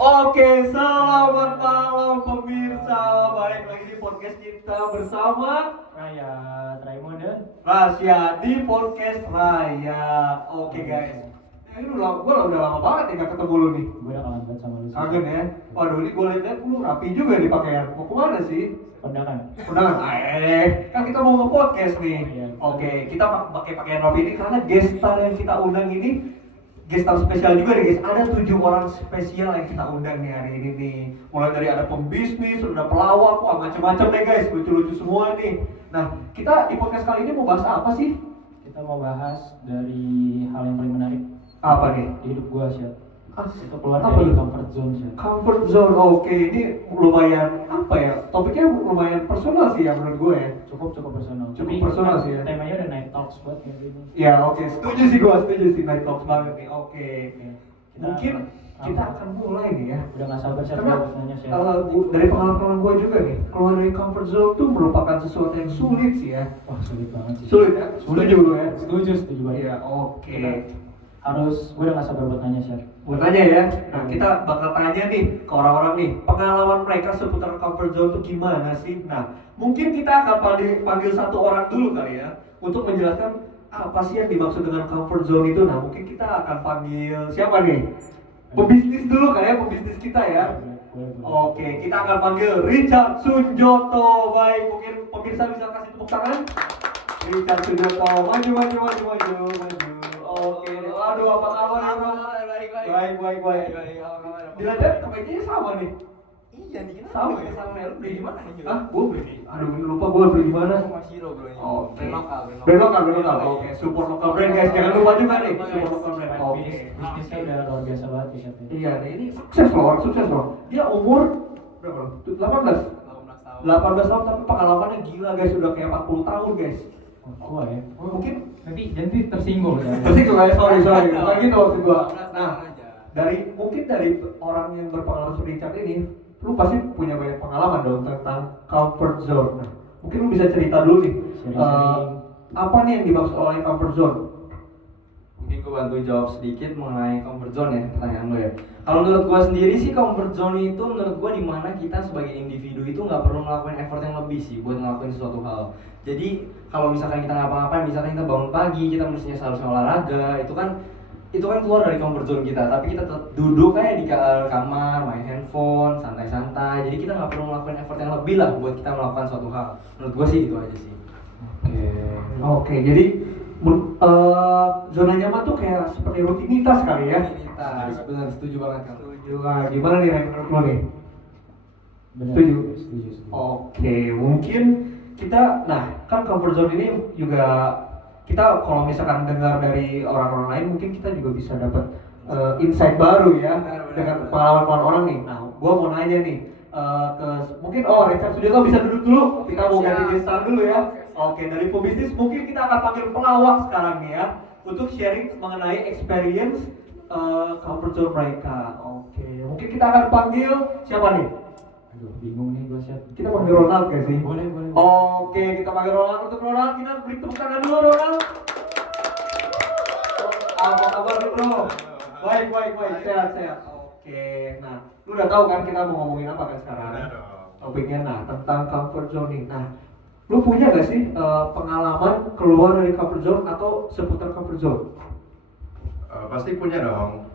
Oke, selamat malam pemirsa. Balik lagi di podcast kita bersama Raya Raymond dan Rasya di podcast Raya. Oke guys, ini gue udah lama banget ya gak ketemu lu nih. gue udah kangen banget sama lu. Kangen ya? Waduh, ini gue liat lu rapi juga nih pakaian. Mau kemana sih? Kondangan. Undangan? Kan kita mau nge-podcast nih. Iya. Oke, kita pakai pakaian rapi ini karena guest star yang kita undang ini guest star spesial juga nih guys. Ada 7 orang spesial yang kita undang nih hari ini nih. Mulai dari ada pembisnis, ada pelawak, wah macam-macam deh guys, lucu-lucu semua nih. Nah, kita di podcast kali ini mau bahas apa sih? Kita mau bahas dari hal yang paling menarik Apa nih? di hidup gue sih. Itu keluar Apa dari tuh? comfort zone sih. Comfort zone. Oke, ini lumayan apa ya? Topiknya lumayan personal sih ya menurut gue ya. Cukup personal. Cukup Tapi personal sih ya. Temanya udah night talks buat kayak gini. Ya oke, setuju sih gue, setuju sih night talks banget nih. Oke. Mungkin kita akan mulai nih ya. Udah gak sabar sih Karena buat nanya sih. dari pengalaman gue juga nih, keluar dari comfort zone itu merupakan sesuatu yang sulit sih ya. Wah sulit banget sih. Sulit ya? Setuju lu ya? Setuju banget. Iya, oke. Gue udah gak sabar buat nanya sih. Mau tanya ya, nah kita bakal tanya nih ke orang-orang nih, pengalaman mereka seputar comfort zone itu gimana sih? Nah, mungkin kita akan panggil satu orang dulu kali ya, untuk menjelaskan apa sih yang dimaksud dengan comfort zone itu. Nah, mungkin kita akan panggil siapa nih? Pebisnis dulu kali ya, pebisnis kita ya. Oke, kita akan panggil Richard Sunjoto. Baik, mungkin pemirsa bisa kasih tepuk tangan. Richard Sunjoto, maju. Oke, aduh apa kabar bro? Baik. Dilihat kemejanya sama nih. Iya nih, Sama ya? sama lu beli di mana nih? Hah? Gue beli. Aduh, lupa gue beli di mana. Sama Shiro bro ini. Oke. Brand lokal. Brand lokal. Oke, support lokal brand guys. Jangan lupa juga nih, support lokal brand. Oke. Bisnisnya udah luar biasa banget sih. Iya nih, ini sukses loh. Dia umur berapa? 18. 18 tahun. 18 tahun tapi pengalamannya gila guys, udah kayak 40 tahun guys. Tua ya. Mungkin Nanti tersinggung ya. pasti gue kayak sorry. Kayak gitu maksud gua. 18 Nah, tahun aja. dari orang yang berpengalaman seperti Richard ini, lu pasti punya banyak pengalaman dong tentang comfort zone. Nah, mungkin lu bisa cerita dulu nih. Sharing-sharing. Apa nih yang dimaksud oleh comfort zone? Mungkin gue bantu jawab sedikit mengenai comfort zone ya, pertanyaan lo ya. Kalau menurut gue sendiri sih comfort zone itu menurut gue dimana kita sebagai individu itu nggak perlu ngelakuin effort yang lebih sih buat ngelakuin sesuatu hal. Jadi kalau misalkan kita ngapa-ngapain, misalkan kita bangun pagi, kita mestinya seharusnya olahraga, itu kan keluar dari comfort zone kita. Tapi kita tetap duduk kayak di kamar, main handphone, santai-santai. Jadi kita nggak perlu ngelakuin effort yang lebih lah buat kita melakukan suatu hal. Menurut gue sih itu aja sih. Oke, jadi zona nyaman tuh kayak seperti rutinitas kali ya. Rutinitas, benar setuju banget kan. Setuju lah. Gimana nih Ren, menurut lo nih? Benar. Setuju? Setuju. Oke, mungkin kita, nah kan comfort zone ini juga kita kalau misalkan dengar dari orang-orang lain mungkin kita juga bisa dapat insight baru ya Benar. dengan pengalaman orang nih. Nah, gua mau nanya nih mungkin Richard Sudioto bisa duduk dulu. Kita mau ganti gestar dulu ya. Oke, dari pebisnis mungkin kita akan panggil pelawak sekarang nih ya untuk sharing mengenai experience comfort zone mereka. Oke, mungkin kita akan panggil siapa nih? Aduh, bingung nih gue sih. Kita panggil Ronald gak sih? Boleh. Oke, kita panggil Ronald. Untuk Ronald, kita beri tepuk tangan dulu Ronald. Apa kabar nih bro? Baik, sehat. Oke, nah, lu udah tahu kan kita mau ngomongin apa kan sekarang? Topiknya, nah, tentang comfort zone nih. Nah, lu punya gak sih pengalaman keluar dari comfort zone atau seputar comfort zone? Pasti punya dong.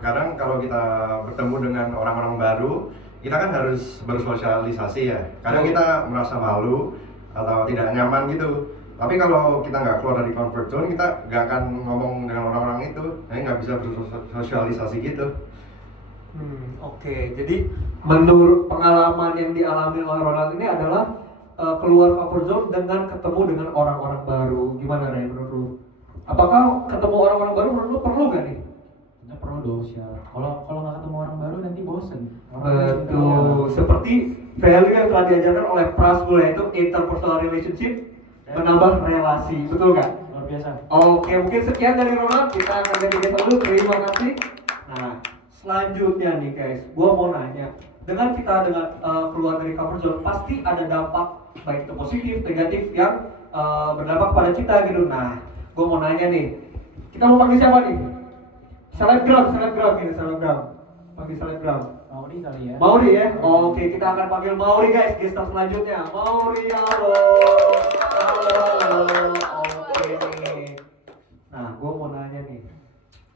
Kadang kalau kita bertemu dengan orang-orang baru, kita kan harus bersosialisasi ya. Kadang kita merasa malu atau tidak nyaman gitu. Tapi kalau kita nggak keluar dari comfort zone, kita nggak akan ngomong dengan orang-orang itu, nggak bisa bersosialisasi gitu. Oke. Jadi menurut pengalaman yang dialami oleh Ronald ini adalah keluar comfort zone dengan ketemu dengan orang-orang baru. Gimana Ray menurut lu? Apakah ketemu orang-orang baru menurut lu perlu gak nih? Kita perlu dong ya. Kalau nggak ketemu orang baru nanti bosen. Betul. Seperti value yang telah diajarkan oleh Prasmul yaitu interpersonal relationship menambah relasi. Betul gak? Luar biasa. Oke, mungkin sekian dari Ronald. Kita akan ganti gestar dulu. Terima kasih. Nah, selanjutnya nih guys, gua mau nanya. Dengan keluar dari comfort zone, pasti ada dampak baik itu positif, negatif yang berdampak pada kita gitu. Nah, gua mau nanya nih. Kita mau panggil siapa nih? Selebgram. Panggil selebgram. Mauri kali ya. Mauri ya? Oke, kita akan panggil Mauri guys, gestar selanjutnya. Mauri, halo. Halo. Oke nih. Nah, gue mau nanya nih.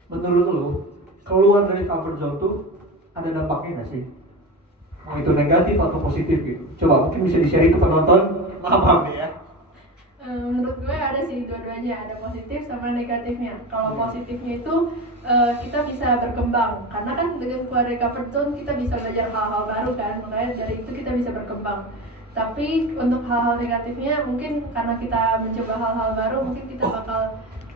Menurut lu, keluar dari comfort zone tuh ada dampaknya nggak sih? Mau itu negatif atau positif gitu? Coba mungkin bisa di-share ke penonton. Maaf nih ya. Menurut gue ada sih dua-duanya, ada positif sama negatifnya. Kalau positifnya itu kita bisa berkembang, karena kan dengan keluar dari comfort zone kita bisa belajar hal-hal baru kan, makanya dari itu kita bisa berkembang. Tapi untuk hal-hal negatifnya mungkin karena kita mencoba hal-hal baru, mungkin kita bakal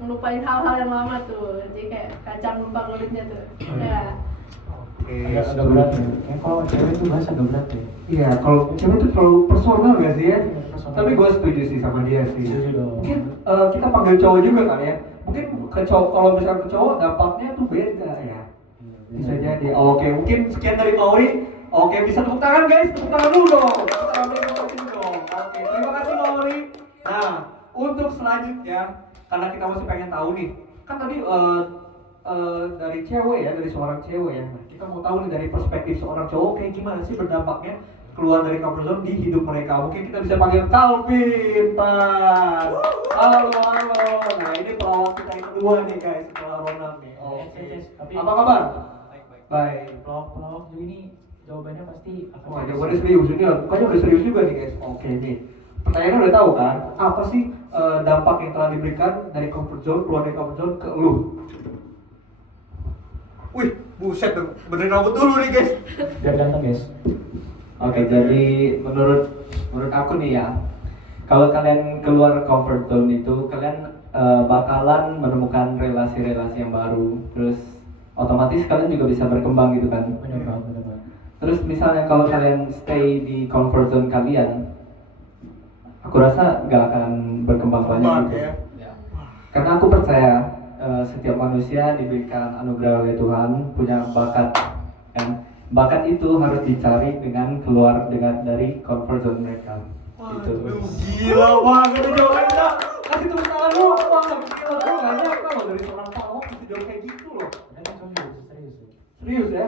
ngelupain hal-hal yang lama tuh, jadi kayak kacang lupa kulitnya tuh. Ya. Agak berat ya. Kayak kalau cewek itu bahasa agak berat ya. Iya, kalau cewek itu terlalu personal nggak sih ya? Personal. Tapi gue setuju sih sama dia sih. Setuju dong. Mungkin kita panggil cowok juga kan ya. Mungkin ke cowok, kalau misalnya ke cowok dampaknya tuh beda ya. Bisa jadi. Oke, mungkin sekian dari Mauri. Oke, bisa tepuk tangan guys, tepuk tangan dulu dong. Tepuk tangan dulu. Oke, terima kasih Mauri. Nah, untuk selanjutnya, karena kita masih pengen tahu nih, kan tadi dari cewek ya, dari seorang cewek ya. Nah, kita mau tahu nih dari perspektif seorang cowok kayak gimana sih berdampaknya keluar dari comfort zone di hidup mereka. Mungkin kita bisa panggil Calvin Tan. Halo, halo. Nah, ini pelawak kita yang kedua nih guys, setelah Ronald nih. Oke. Tapi Apa kabar? baik. Baik. Pelawak juga ini jawabannya pasti akan Wah, jawabannya serius ini, bukannya udah serius juga nih guys. Oke nih, pertanyaannya udah tahu kan? Apa sih dampak yang telah diberikan dari comfort zone, keluar dari comfort zone ke lu? Wih, buset, benerin rambut dulu nih guys. biar ganteng guys. Oke, jadi menurut aku nih ya, kalau kalian keluar comfort zone itu, kalian bakalan menemukan relasi-relasi yang baru, terus otomatis kalian juga bisa berkembang gitu kan. Bener banget. Terus misalnya kalau kalian stay di comfort zone kalian, aku rasa nggak akan berkembang banyak gitu. Ya. Karena aku percaya setiap manusia diberikan anugerah oleh Tuhan, punya bakat, kan? Bakat itu harus dicari dengan keluar dari comfort zone mereka. Gitu. Waduh, gila banget nih jawabannya. Kasih tepuk tangan lu, wah gila, gue gak nyangka loh dari seorang pelawak bisa jawab kayak gitu loh. Kan serius. Serius ya?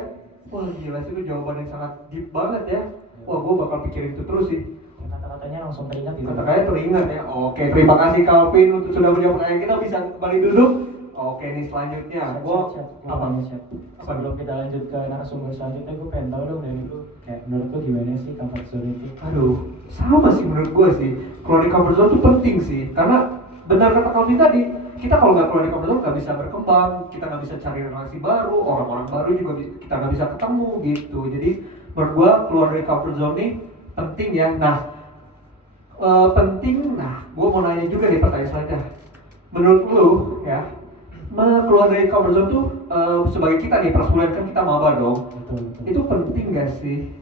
Wah gila sih, itu jawaban yang sangat deep banget ya. Wah, gue bakal pikirin itu terus sih. Kata-katanya langsung teringat gitu. Kata-katanya teringat ya. Oke, terima kasih Calvin untuk sudah menjawab pertanyaan kita. Bisa kembali duduk. Oke nih selanjutnya. Siap. Apa? Siap. Apa? Sebelum kita lanjut ke narasumber selanjutnya, gue pengen tahu dong dari lu, kayak menurut lu gimana sih comfort zone itu? Aduh, sama sih menurut gue sih. Keluar dari comfort zone itu penting sih. Karena benar kata Calvin tadi, kita kalau nggak keluar dari comfort zone nggak bisa berkembang, kita nggak bisa cari relasi baru, orang-orang baru juga kita nggak bisa ketemu gitu. Jadi menurut gue keluar dari comfort zone ini penting ya. Nah, penting. Nah, gue mau nanya juga nih pertanyaan selanjutnya. Menurut lu ya, keluar dari comfort zone tuh sebagai kita nih perkuliahan kan kita maba dong. Betul. Itu penting gak sih?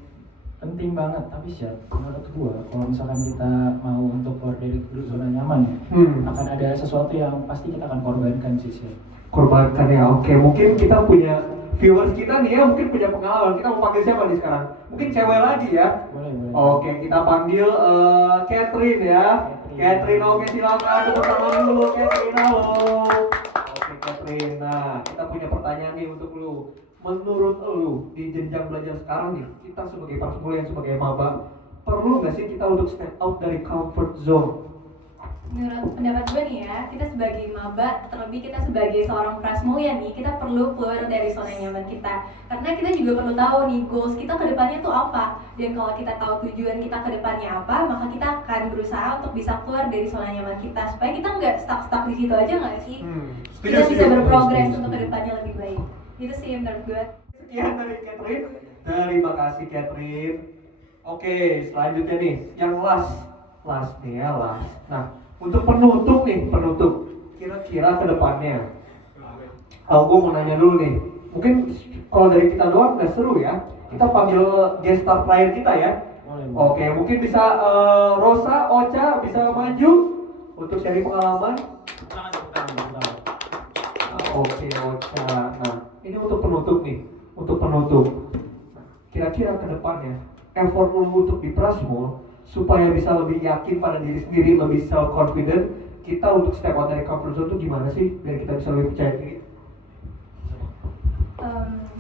Penting banget, tapi sih menurut gua kalau misalkan kita mau untuk keluar dari zona nyaman ya, akan ada sesuatu yang pasti kita akan korbankan sih. Korbankan ya. Oke, mungkin kita punya viewers kita nih ya, mungkin punya pengalaman. Kita mau panggil siapa nih sekarang? Mungkin cewek lagi ya. Boleh. Oke, kita panggil Catherine ya. Catherine, oke silakan tepuk tangan dulu Catherine. Halo. Oke Catherine, nah kita punya pertanyaan nih untuk lu. Menurut lu di jenjang belajar sekarang nih, kita sebagai perkuliahan sebagai maba, perlu nggak sih kita untuk step out dari comfort zone? Menurut pendapat gue nih ya, kita sebagai maba, terlebih kita sebagai seorang prasmulia nih, kita perlu keluar dari zona nyaman kita. Karena kita juga perlu tahu nih goals kita ke depannya tuh apa. Dan kalau kita tahu tujuan kita ke depannya apa, maka kita akan berusaha untuk bisa keluar dari zona nyaman kita. Supaya kita nggak stuck di situ aja nggak sih? Kita bisa berprogres untuk ke depannya lebih baik. Itu sih menurut gue. Sekian dari Catherine. Terima kasih Catherine. Oke, selanjutnya nih, yang last nih ya, last. Nah, untuk penutup, kira-kira ke depannya. Gue mau nanya dulu nih, mungkin kalau dari kita doang nggak seru ya. Kita panggil guest star player kita ya. Boleh. Oke, mungkin bisa Rosa, Ocha bisa maju untuk sharing pengalaman. Oke, Ocha. Nah, ini untuk penutup nih, Kira-kira ke depannya, effort lu untuk di Prasmul supaya bisa lebih yakin pada diri sendiri, lebih self confident, kita untuk step out dari comfort zone itu gimana sih biar kita bisa lebih percaya diri?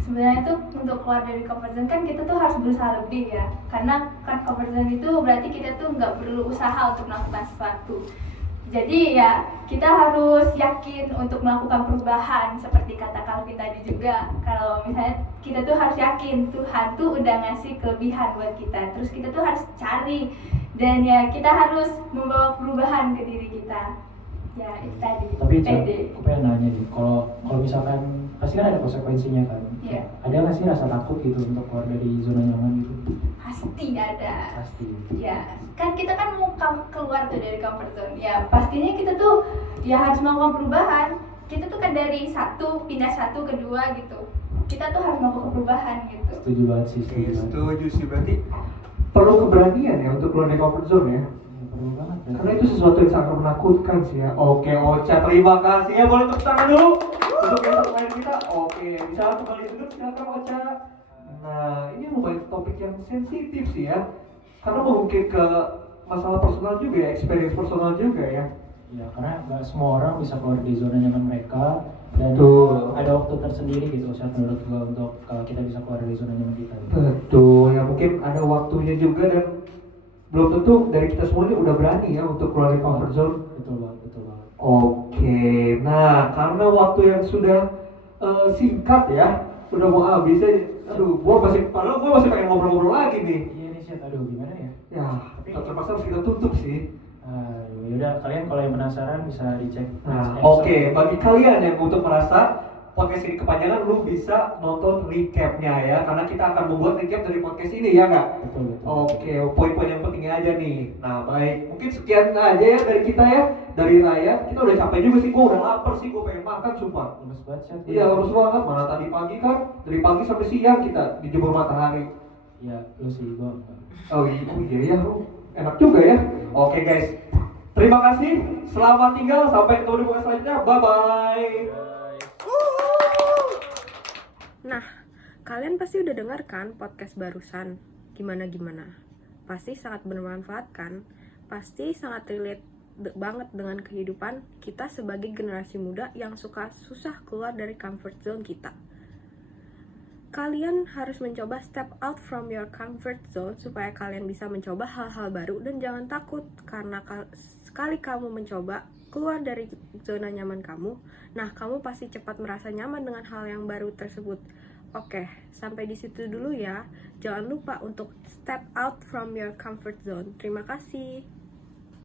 Sebenarnya tuh untuk keluar dari comfort zone kan kita tuh harus berusaha lebih ya, karena kan comfort zone itu berarti kita tuh nggak perlu usaha untuk melakukan sesuatu. Jadi ya kita harus yakin untuk melakukan perubahan, seperti kata Calvin tadi juga. Kalau misalnya kita tuh harus yakin Tuhan tuh udah ngasih kelebihan buat kita, terus kita tuh harus cari, dan ya kita harus membawa perubahan ke diri kita. Ya itu tadi. Tapi pede. aku pengen nanya nih, kalau misalkan pasti kan ada konsekuensinya kan? Iya. Ada nggak sih rasa takut gitu untuk keluar dari zona nyaman gitu? Pasti ada. Pasti. Ya kan kita kan mau keluar tuh dari comfort zone. Ya pastinya kita tuh ya harus melakukan perubahan. Kita tuh kan dari satu pindah satu ke dua gitu. Kita tuh harus melakukan perubahan gitu. Setuju banget sih, setuju banget. Setuju sih, berarti perlu keberanian ya untuk keluar dari comfort zone ya. Ya, perlu banget. Ya. Karena itu sesuatu yang sangat menakutkan sih ya. Oke, Ocha, terima kasih ya. Boleh tepuk tangan dulu untuk yang lain kita. Oke, bisa kembali duduk, silakan Ocha. Nah, ini lumayan topik yang sensitif sih ya. Karena mungkin ke masalah personal juga ya, experience personal juga ya. Ya, karena nggak semua orang bisa keluar dari zona nyaman mereka, dan Betul. ada waktu tersendiri gitu, saya menurut gua untuk kita bisa keluar dari zona nyaman kita. Gitu. Betul, ya mungkin ada waktunya juga dan belum tentu dari kita semuanya udah berani ya untuk keluar dari comfort zone. Betul banget, betul banget. Oke, nah karena waktu yang sudah singkat ya, udah mau habis ya. Aduh, gua masih pengen ngobrol-ngobrol lagi nih. Iya nih sih, aduh gimana ya? Ya, terpaksa harus kita tutup sih. Yaudah, kalian kalau yang penasaran bisa dicek. Nah, next oke, episode. bagi kalian yang untuk merasa podcast ini kepanjangan, lu bisa nonton recapnya ya, karena kita akan membuat recap dari podcast ini ya nggak? Betul, betul. Oke, poin-poin yang pentingnya aja nih. Nah, baik, mungkin sekian aja ya dari kita ya, dari Raya. Kita udah capek juga sih, gua udah lapar sih, gua pengen makan sumpah. Lemes banget Chat. Iya, harus banget. Mana tadi pagi kan, dari pagi sampai siang kita dijemur matahari. Iya, lu sih gua. Oh iya ya, lu enak juga ya. Oke guys, terima kasih. Selamat tinggal. Sampai ketemu di podcast selanjutnya. Bye bye. Nah, kalian pasti udah dengar kan podcast barusan? Gimana? Pasti sangat bermanfaat kan? Pasti sangat relate banget dengan kehidupan kita sebagai generasi muda yang suka susah keluar dari comfort zone kita. Kalian harus mencoba step out from your comfort zone supaya kalian bisa mencoba hal-hal baru, dan jangan takut karena sekali kamu mencoba keluar dari zona nyaman kamu, nah kamu pasti cepat merasa nyaman dengan hal yang baru tersebut. Oke, sampai di situ dulu ya. Jangan lupa untuk step out from your comfort zone. Terima kasih.